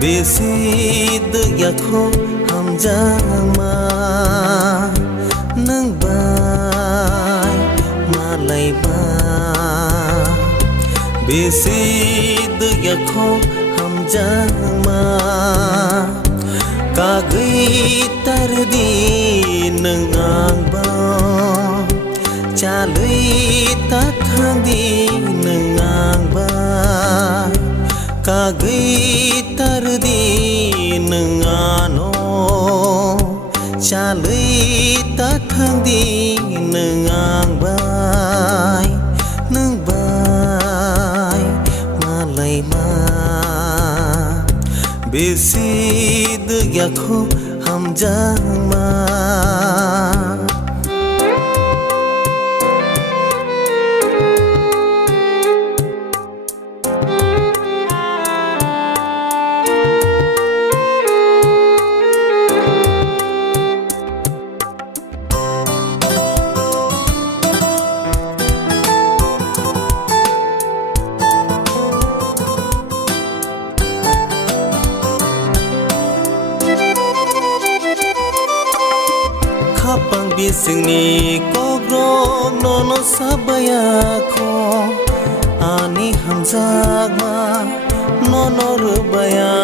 Besi de yakho hamjama nang bai malai ba Besi de yakho hamjama kagai tardi nang ba chalui ta thangdi nang ba kagai tardi nangano chalui ta thangdi nang bai malai ma besi de yakho hamjama Kapang bising ni kogrok nono sabaya ko ani hamjagma nono rubaya